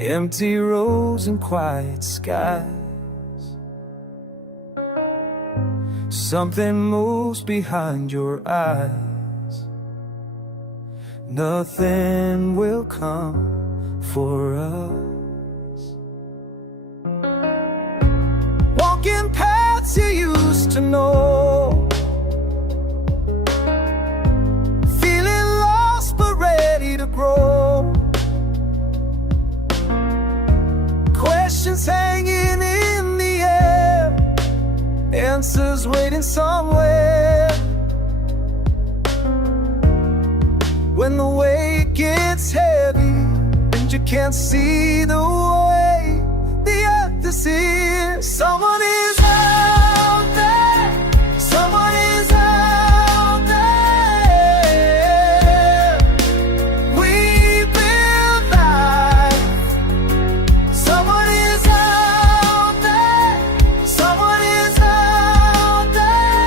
Empty roads and quiet skies. Something moves behind your eyes. Nothing will come for us. Walking paths you used to know, feeling lost but ready to grow. Questions hanging in the air, answers waiting somewhere. When the weight gets heavy and you can't see the way, the earth is here. Someone is out there. Someone is out there. We build life. Someone is out there. Someone is out there.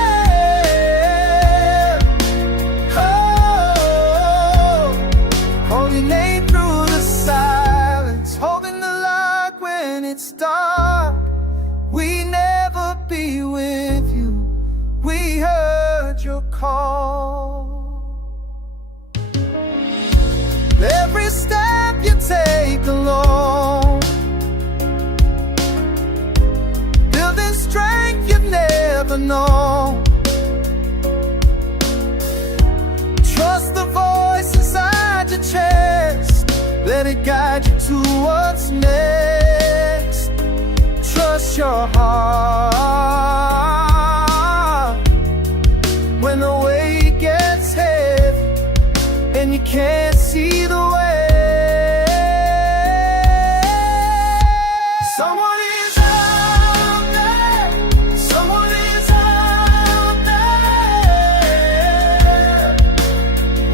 Oh, call your name through the silence, holding the light when it's dark. We never be with you. We heard your call. Every step you take alone, building strength you've never known. Trust the voice inside your chest, let it guide you to what's next. Trust your heart when the weight gets heavy and you can't see the way. Someone is out there. Someone is out there.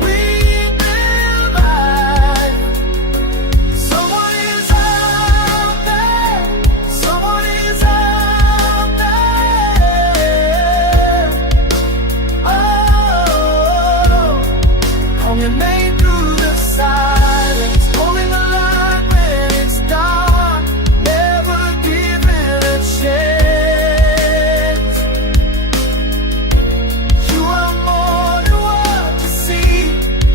We build life. Someone is out there. Someone is out there. Oh, call your name through the silence, holding the light when it's dark, never giving a chance. You are more than what you see.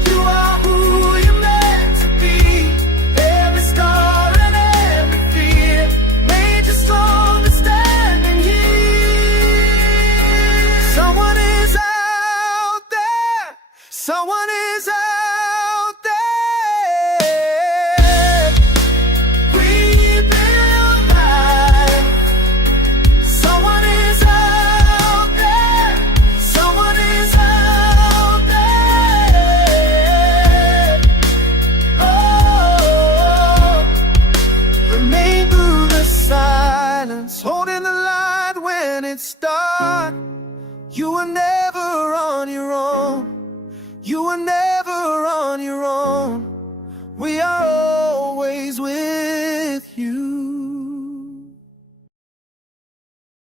You are who you're meant to be. Every scar and every fear made you strong and standing here. Someone is out there. Someone is out there. We build life. Someone is out there. Someone is out there. Oh, remain through the silence, holding the light when it's dark. You were never on your own. You were never on your own. We are